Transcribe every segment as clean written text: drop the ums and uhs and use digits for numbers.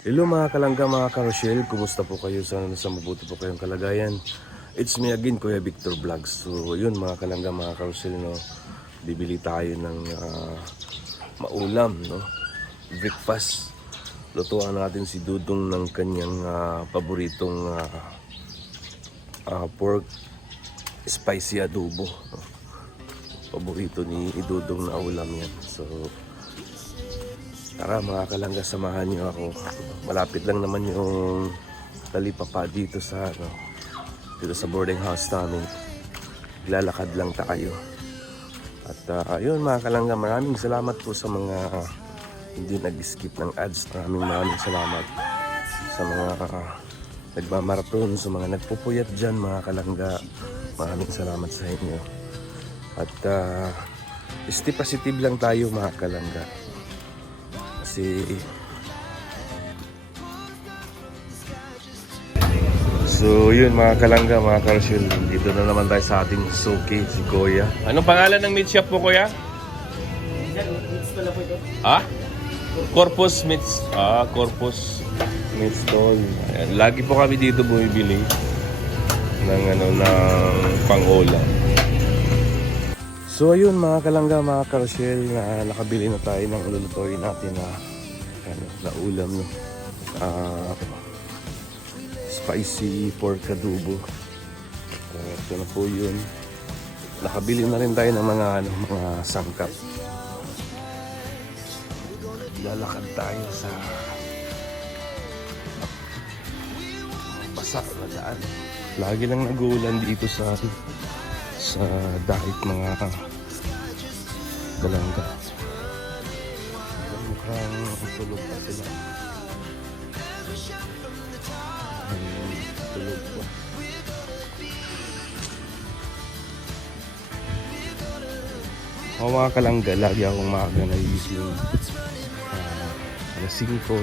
Hello mga kalangga, mga karosyel, kumusta po kayo? Sana nasa mabuti po kayong kalagayan. It's me again, Kuya Victor Vlogs. So yun mga kalangga, mga karosyel, no? Bibili tayo ng maulam, no? Breakfast. Lutuan natin si Dudong ng kanyang paboritong pork spicy adobo, no? Paborito ni Dudong na ulam yan. So tara mga kalangga, samahan niyo ako. Malapit lang naman yung talipapa dito sa dito sa boarding house namin. Lalakad lang tayo. At ayun mga kalangga, maraming salamat po sa mga hindi nag-skip ng ads. Maraming salamat sa mga nagmamaraton, sa mga nagpupuyat dyan mga kalangga. Maraming salamat sa inyo. At stay positive lang tayo mga kalangga. So yun mga kalangga, mga karosyel, dito na naman tayo sa ating suki, si Kuya. Anong pangalan ng meat shop po, Kuya? Corpus Meats. Corpus Meat Stall. Ayan. Lagi po kami dito bumibili ng pang-ulam. So ayun mga kalangga, mga karosyel, nakabili na tayo ng ululutuin natin na ulam, no? Spicy pork adobo. Ito na po yun. Nakabili na rin tayo ng mga sangkap. Lalakad tayo sa basa na daan. Lagi lang nag-uulan dito sa dahit mga kalangga. Mukhang tulog pa sila. Tulog pa. Mga kalangga, lagi akong maaga na gising. Alas 5.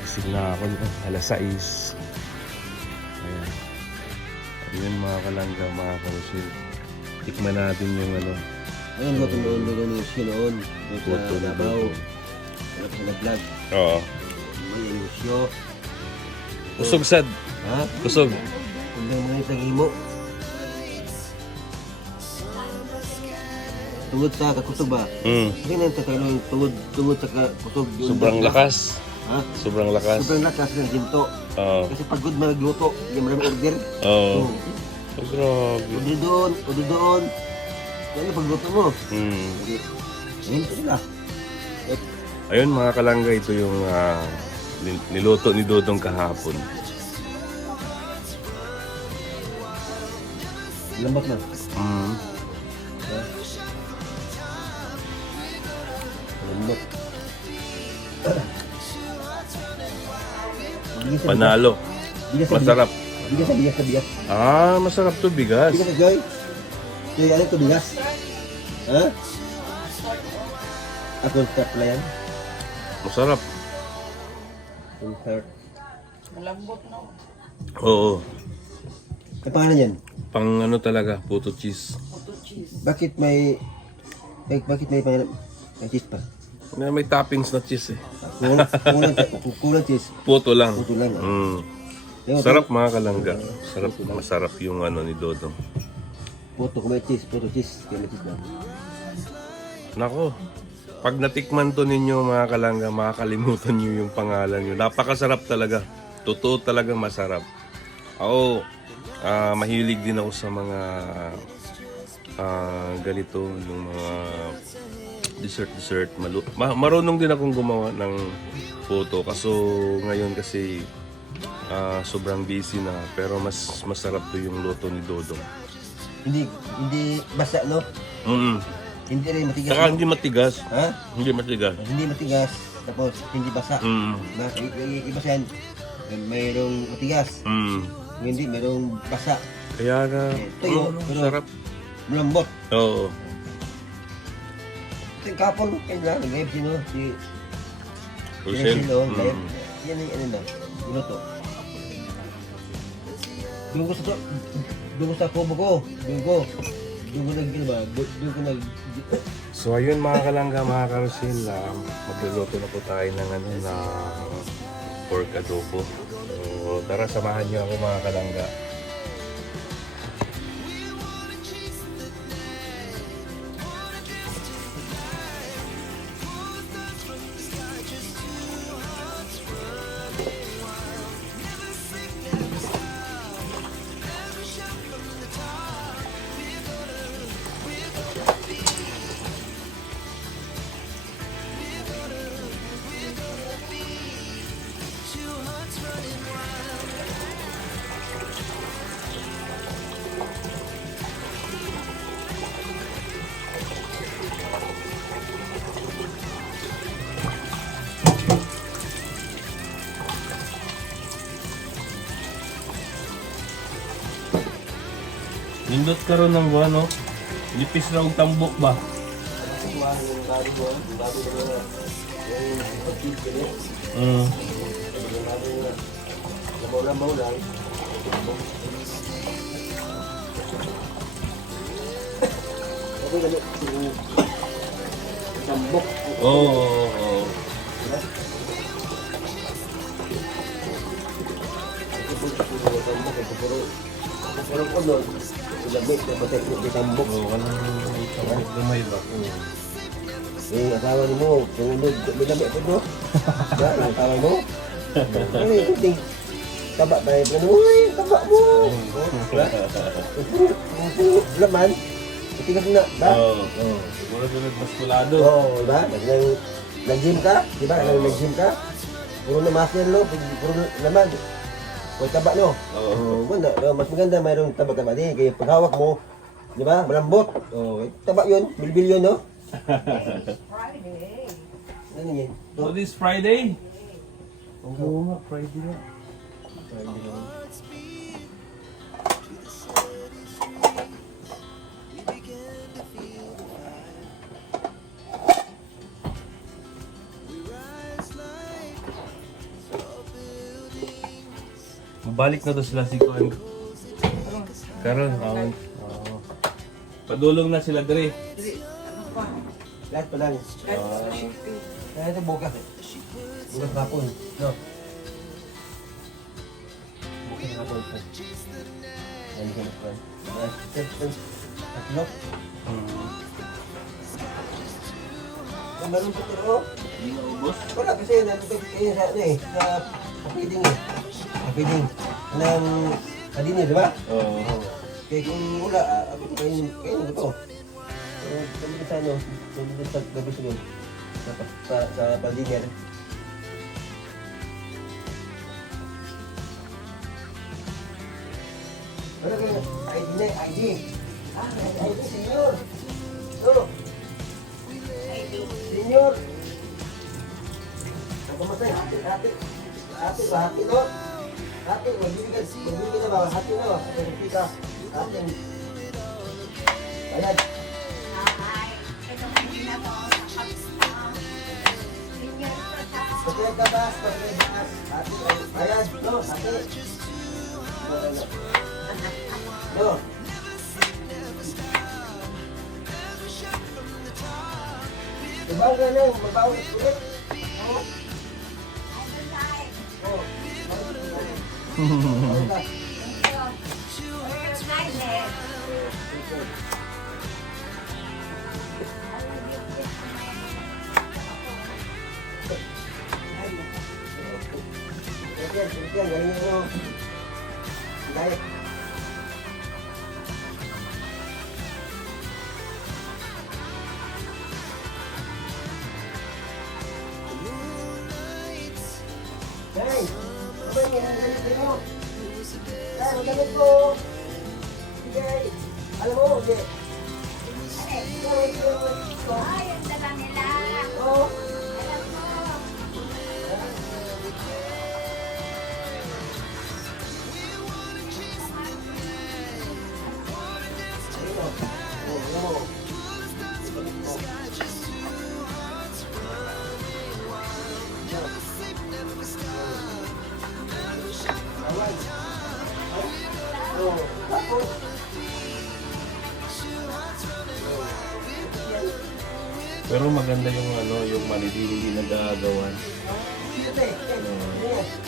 Gising na ako alas 6. Ayan. Ayun mga kalangga, mga karosyel. Tikman natin yung ayun, luto ni Lucio noon. Luto na Davao. Wala pa sa vlog. Oo. May Lucio. Kusog sad. Ha? Kusog. Hindi mo yung tagimo. Tungod sa kakusog ba? Hindi na yung tatalo yung tungod sa kakusog. Sobrang lakas. Ha? Sobrang lakas. Sobrang lakas ng ginto. Oo. Kasi pagod magluto, hindi marami order. Oo. Oh, grabe. Order doon. Yan yung pagluto mo. Ayun ito nila. Ayun mga kalangga, ito yung niluto ni Dodong kahapon. Lambot na. Lambot. Panalo. Masarap. Bigas. Masarap to, bigas. Bigas na, Joy. Joy, ano ito, bigas? Ha? Contact na yan. Masarap. Contact. Malambot na. Oo. Ang pangalan yan? Pang talaga, puto cheese. Puto cheese. Bakit may pangalan? May cheese pa? May toppings na cheese eh. Kulang cheese. Puto lang. Puto lang. Sarap mga kalangga. Masarap yung ni Dodong. Puto kung may cheese. Puto cheese. Kaya may cheese na. Nako. Pag natikman to ninyo mga kalangga, makakalimutan nyo yung pangalan nyo. Napakasarap talaga. Totoo talagang masarap. Ako, mahilig din ako sa mga ganito, yung mga dessert. Marunong din akong gumawa ng puto. Kaso ngayon kasi sobrang busy na. Pero mas masarap to yung luto ni Dodong. Hindi basa, no? Hindi rin matigas. Saka hindi matigas. Ha? Hindi matigas. Hindi matigas. Tapos hindi basa. Iba siya. Mayroong matigas. Hindi, mayroong basa. Kaya na, Tuyo, pero sarap. malambot. Oo. Ito yung kapon, kayo lang, nag-live si Rosel. live. Yan yung ano na, minuto. Doon ko sa kubo ko. Doon ko nag So ayun mga kalangga, mga karosil, magluluto na po tayo ng pork adobo. So, tara samahan niyo ako mga kalangga. Nindot ka ron ng buwan, no? Lipis na og tambok ba? Mm. Tambok. Oo. Pero kung nun, ilamit na patay ko tambok. Oo, kanang gamay ba? Eh, asawa ni mo, tunod, ilamit ko no? Ang asawa mo? Eh, kuting, taba tayo pa mo, taba mo! Laman, itigas na, ba? Oo. Siguro sunod maskulado. Oo, ba? Nag-gym ka? Di ba? Nag-gym ka? Puro na muscle, no? Puro laman. Kung taba, no? Oo. Mas maganda mayroong taba-taba din. Kaya pag hawak mo, di ba? Malambot. Taba yun. Bilbil yun, no? Friday. Ano yun? So this Friday? Oo nga, Friday nga. Mabalik na to sila si Kuan. Karon, padulong na sila dire. Dili, ano pa? Lahat pa lang. Kahit sa shipping. Kaya ito bukas eh. Bukas hapon. No? Bukas hapon. Ano ka na pa? Tatlo? Meron pa ito. Hindi na ubos. Wala kasi nandito kayo sa ano eh. Sa feeding eh. Sa feeding. Ng adin eh, di ba? Oo. Kaya kung wala, abot kayo na ito. So, sabi ko sa ano, sabi ko sa gabi siguro. Sa Paldiner. Wala kayo, ID na, ID. ID, senyor. Ito. Senyor. Ang kamatay, hati. Hati ba, hati no? Hati, magbibigay na ba? Hati na ba? Hati. Hati. Ayan. Pagkaya ka ba? Hati. Ayan, no, hati. No. Dibaw ka lang, mabaw ulit. Yan, galing mo. Dahil. Hey, apa ini yang galit mo? Hey, magalit ko. Sige. Alam mo, hindi. Ay, ang dala nila. Oh. Alam mo. Pero maganda yung ano, yung manidi hindi nagagawan. Sige, sige.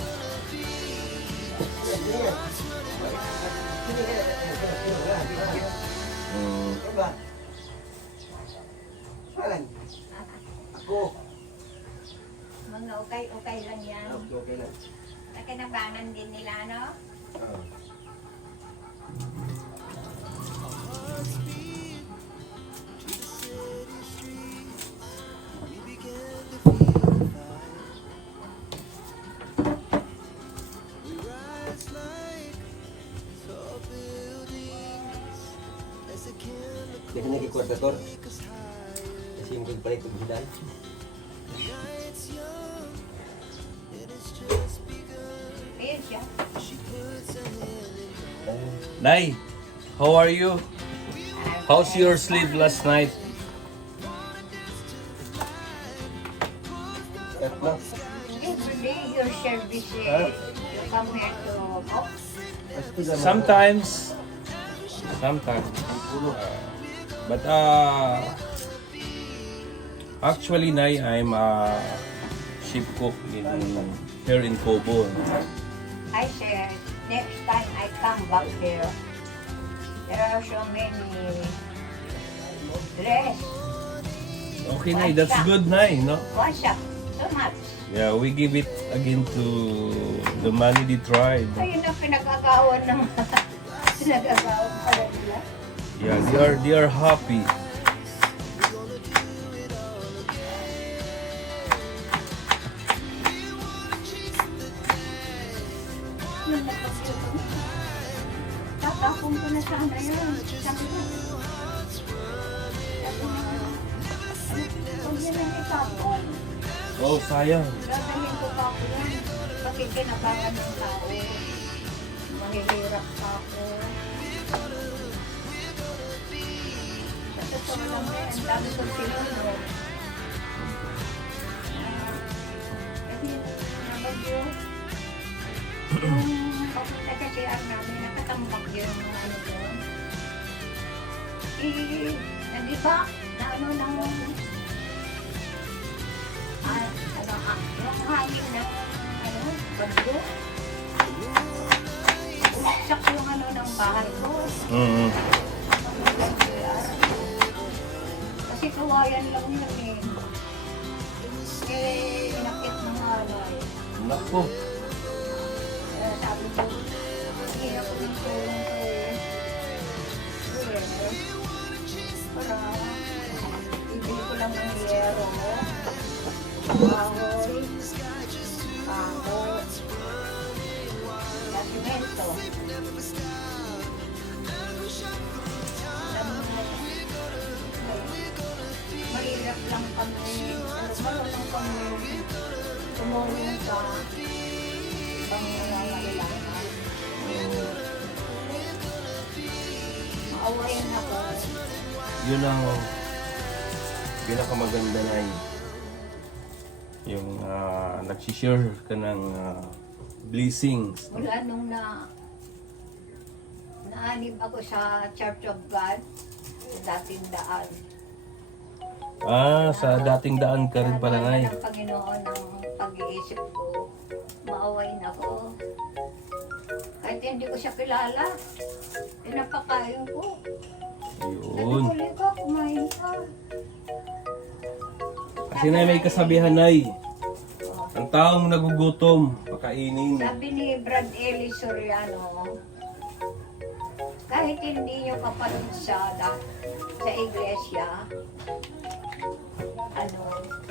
Ano ba? Alan? Ako. Mga okay lang yan. Okay lang. Nakinabangan din nila, no? Ah. Kasi nagkikwartator. Kasi yung pagbalik ng hidan. Ayun siya. Nay, how are you? How's your sleep last night? Tatlo. Every day your service, you come here to cook. Sometimes. But actually, Nay, I'm a chef cook here in Cobo. I said, next time I come back here, there are so many dress. Okay, Nay, that's good, Nay, no? What's up? So much. Yeah, we give it again to the Manidi tribe. Ayun ang pinag-agawan ng pinag-agawan pala nila. Yeah, they are happy. Nung napag-iyo ko, tatapon ko na sana yun. Sabi ko, huwag yan ang itapon. Oh, sayang. Dadalhin ko pa ako yan. Pakikinabangan ng tao. Mahihirap pa ako. Sa totoo lang yan, ang dami kong sinunod. Kasi nabagyo. Yung papunta sa CR namin, nakatambak yun mga ano doon. Nag-iba na ano ng yung hangin na ano, bagyo. Umaksak yung ano ng bahay ko. Mm-hmm. Kasi kawayan lang yun eh. Eh, inakit ng alay. Nako. Sabi ko, hindi ako ng tulong kay para ibig ko lang ng yero mo. Kahoy, kahoy, simento. Mahirap lang kami, marunong kami tumulong sa pangangailangan. Maawayan ako. Yun ang pinakamaganda na yung nagsishare ka ng blessings. Mula nung naanib ako sa Church of God, sa dating daan. Sa dating daan ka rin pala, Nay. Ng Panginoon ng pag-iisip ko, maawain ako. Kahit hindi ko siya kilala, pinapakain ko. Yun. Naguli ko, kumain ka. Kasi na may kasabihan, Nay. Ang taong nagugutom, pakainin. Sabi ni Brad Eli Soriano, kahit hindi nyo kapanood sa iglesia,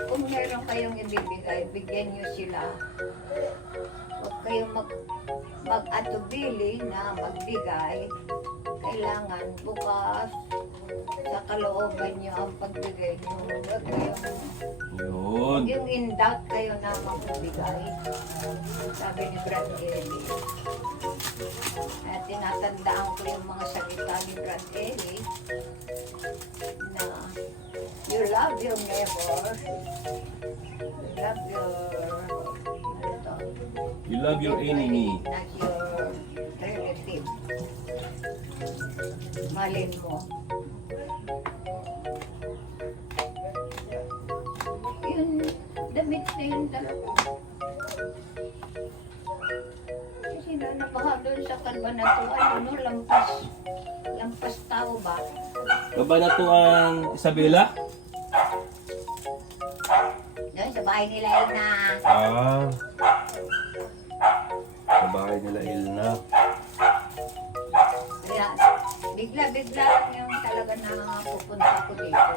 kung meron kayong ibibigay, bigyan nyo sila. Huwag kayong mag-atubili na magbigay. Kailangan bukas sa kalooban nyo ang pagbigay nyo. Huwag kayong Yun. yung in doubt kayo na magbigay. Sabi ni Brad Eli. At tinatandaan ko yung mga salita ni Brad Eli na you love your neighbor, You love your enemy. not your relative. Malin mo. Yun, damit na yun talaga. Kasi nabaha doon sa Kalbanatuan, lampas tao ba? Baba na to ang Isabela? Doon sa bahay nila na Ah. Sa bahay nila Ilna. kaya bigla-bigla yung talaga na pupunta ko dito.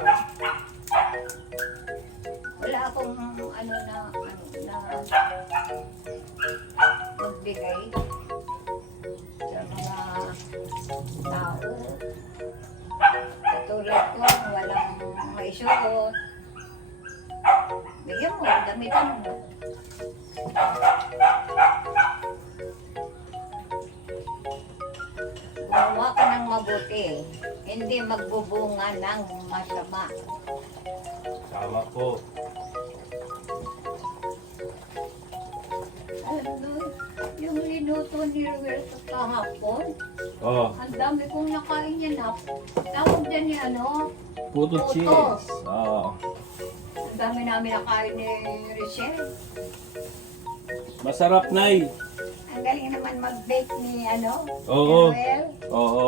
Wala akong na magbigay sa mga tao. Katulad ko, walang maisuot. Bigyan mo, gamitan mo. Gumawa ka ng mabuti, hindi magbubunga ng masama. Tama po. Ano, yung linuto ni Ruel sa kahapon, Oh, ang dami kong nakain niya na. Tawag dyan ni puto Puto. cheese. Oh. ang dami namin nakain ni Richelle. Masarap, Nay. Ang galing naman mag-bake ni Oo. Ruel. Oo.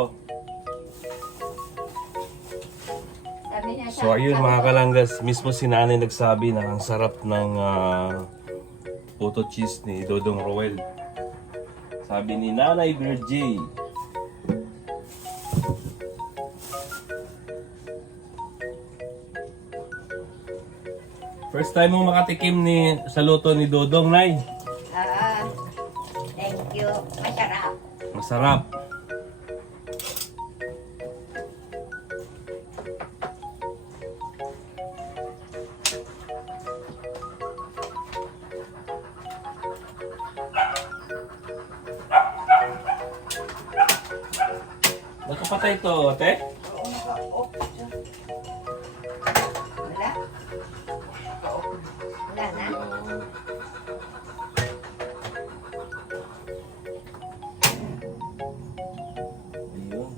Sabi niya So ayun mga kalanggas, mismo si nanay nagsabi na ang sarap ng puto cheese ni Dodong Roel. Sabi ni Nanay Virgie. First time mo makatikim sa luto ni Dodong, Nay. Thank you. Masarap. Masarap. Nakapatay to, ate? Wala? Wala na? Ayun.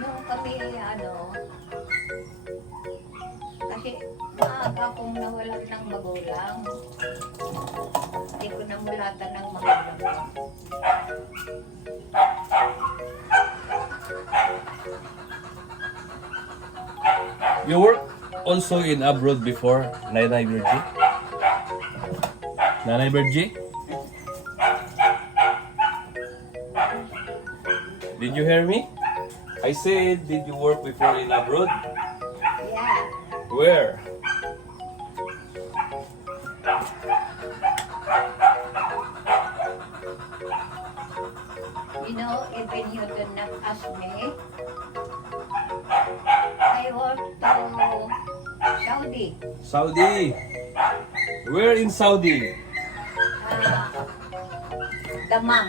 Nung kami, kasi maaga akong nawalan ng magulang. Hindi ko namulatan ng magulang ko. You work also in abroad before, Nanay Virgie? Nanay Virgie? Did you hear me? I said, did you work before in abroad? Yeah. Where? You know, even you did not ask me, I worked to Saudi. Saudi. Where in Saudi? Damam.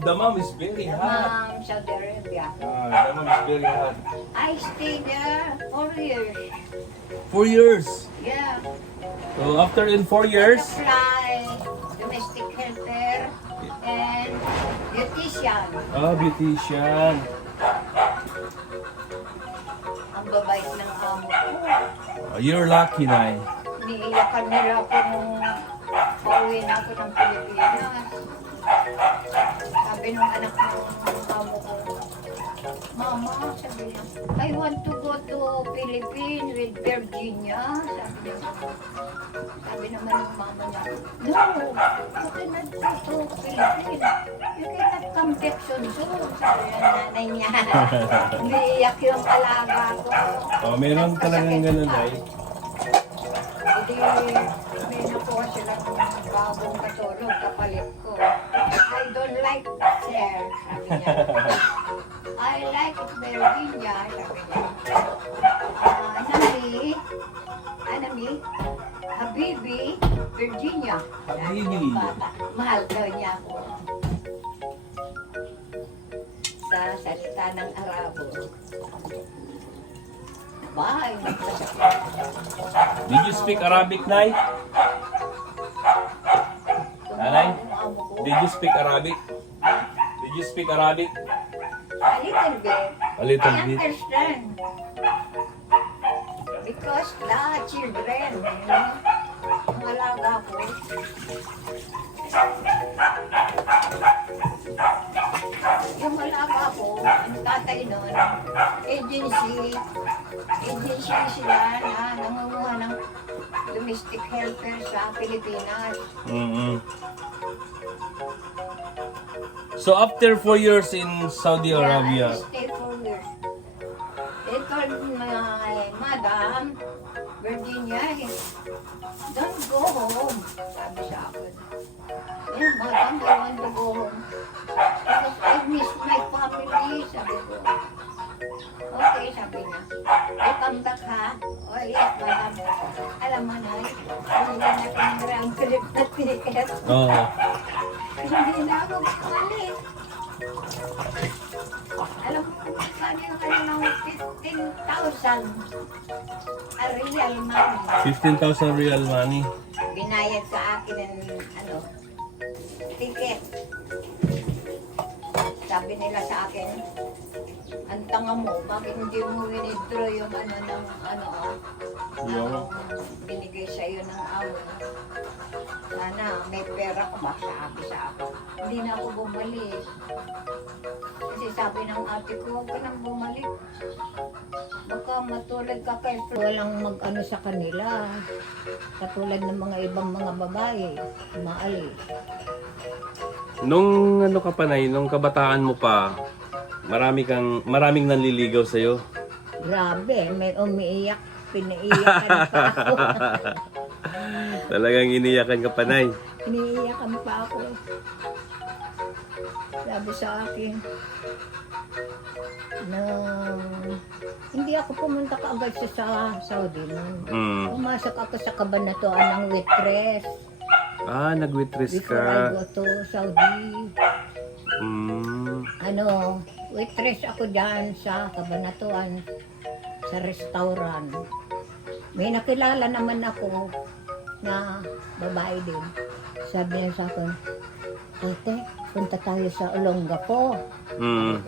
Damam is very hot. Damam, Saudi Arabia. Damam is very hot. I stayed there 4 years. 4 years. Yeah. So after in 4 years, Supply, domestic helper, and beautician. beautician. Ang babait ng amo ko. You're lucky, Nay. Iniiyakan nila ako nung pauwi na ako ng Pilipinas. Sabi nung anak ng amo ko, Mama, sabi niya, I want to go to Philippines with Virginia. Sabi naman ng mama niya, no, you cannot go to Philippines. You cannot come back soon. Sabi ng nanay niya. Umiiyak yung alaga ko. Oh, meron talagang ganun, Nay. Hindi, may nakuha sila ng bagong katulog, kapalit ko. I don't like that, sir, sabi niya. I like Virginia, sabi niya. Anami, Habibi, Virginia. Habibi. Bata. Mahal daw niya ako. Sa salita ng Arabo. Bye. Did you speak Arabic, Nay? Nanay? Did you speak Arabic? Did you speak Arabic? A little bit. A little I bit. understand. Because the children, Ang alaga ko. Yung alaga ko, ang tatay nun, agency sila na nangunguha ng domestic helper sa Pilipinas. So after 4 years in Saudi Arabia, Yeah, I stayed 4 years. They told my madam, Virginia, don't go home. Sabi sa akin. Eh, madam, I want to go home. Because I miss my family, sabi ko. Okay, sabi niya. I come back ha? Oh, yes, madam. Alam mo na, hindi na natin ang trip na ticket. oh, Hindi na ako bumalik. Alam mo kung magkano yung kanilang 15,000 a real money. 15,000 real money. Binayad sa akin ng ticket. Sabi nila sa akin, ang tanga mo, bakit hindi mo winidraw yung binigay sa'yo ng amo. Sana may pera ka ba? Sabi sa akin. Hindi na ako bumalik. Kasi sabi ng ate ko, huwag ka nang bumalik. Baka matulad ka kay Flo. Walang mag-ano sa kanila. Katulad ng mga ibang mga babae. Maalis. Nung ano ka Panay, nung kabataan mo pa, maraming nanliligaw sa'yo. Grabe, may umiiyak. Pinaiyakan pa ako. Talagang iniyakan ka Panay. Iniiyakan pa ako. Sabi sa akin, na hindi ako pumunta kaagad sa Saudi nun. Pumasok ako sa kabanatuan ng waitress. Ah, nag-waitress Before I ka. go to Saudi. Mm. Waitress ako dyan sa kabanatuan sa restaurant. May nakilala naman ako na babae din. Sabi niya sa akin, ate, punta tayo sa Olongapo. Mm.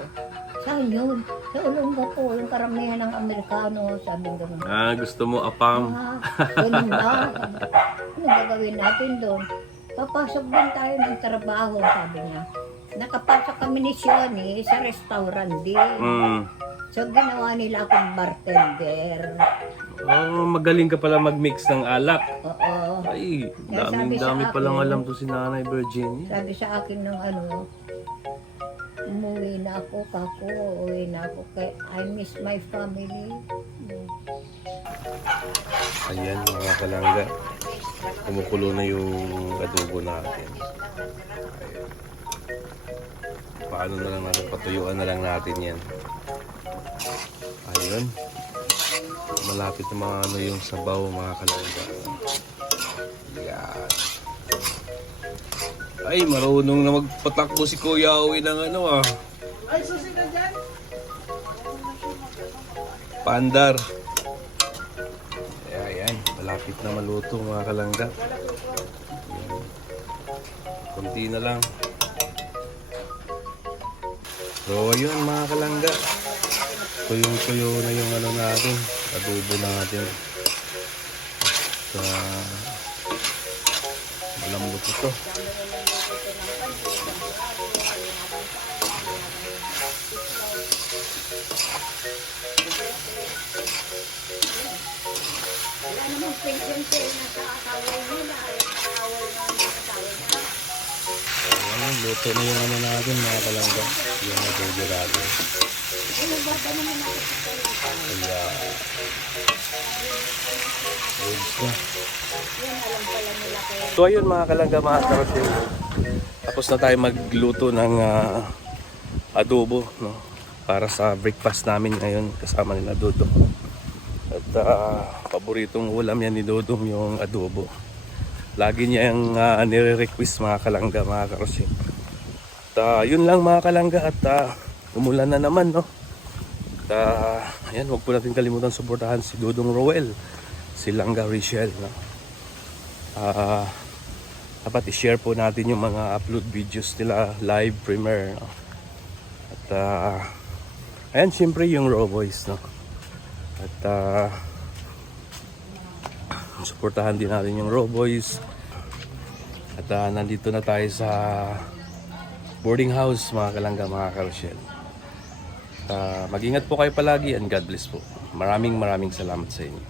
Saan yun? Sa Olongapo, yung karamihan ng Amerikano. Sabi ko naman. Ah, gusto mo apam. Ganun ba? Ano gagawin natin doon? Papasok din tayo ng trabaho, sabi niya. Nakapasok kami ni Shoni sa restaurant din. Mm. So ginawa nila akong bartender. Oh, magaling ka pala mag-mix ng alak. Oo. Ay, Kaya sabi sa dami palang akin- alam to si Nanay Virginia. Sabi sa akin ng umuwi na ako, uuwi na ako. Kaya I miss my family. Ayan mga kalangga. Kumukulo na yung adobo natin. Ayan. Paano na lang natin, patuyuan na lang natin yan. Ayun. Malapit na mga yung sabaw mga kalangga. Yan. Ay, marunong na magpatakbo si Kuya Owie ng Ay, susi ka dyan? Pandar. Ayan, malapit na maluto mga kalangga. Ayan. Kunti na lang. So ayun mga kalangga. Tuyong-tuyo na yung natin, adobo natin. Malambot ito. Wala namang pension na sa asawa nila. Ayan, luto na yung natin mga kalangga. Yung adobo natin. Kaya goods na. So ayun mga kalangga, mga karotin. Tapos na tayo magluto ng adobo, no? Para sa breakfast namin ngayon kasama nila Dodong. At paboritong ulam yan ni Dodong yung adobo. Lagi niya yung nire-request mga kalangga, mga karotin. At yun lang mga kalangga, at umulan na naman, no? Ayan, huwag po natin kalimutan suportahan si Dodong Roel, si Langga Richelle, no? Dapat i-share po natin yung mga upload videos nila live premiere, no? At ayan, syempre yung Raw Boys, no? At Suportahan din natin yung Raw Boys. At nandito na tayo sa boarding house mga kalangga, mga karosyel. Mag-ingat po kayo palagi and God bless po. Maraming salamat sa inyo.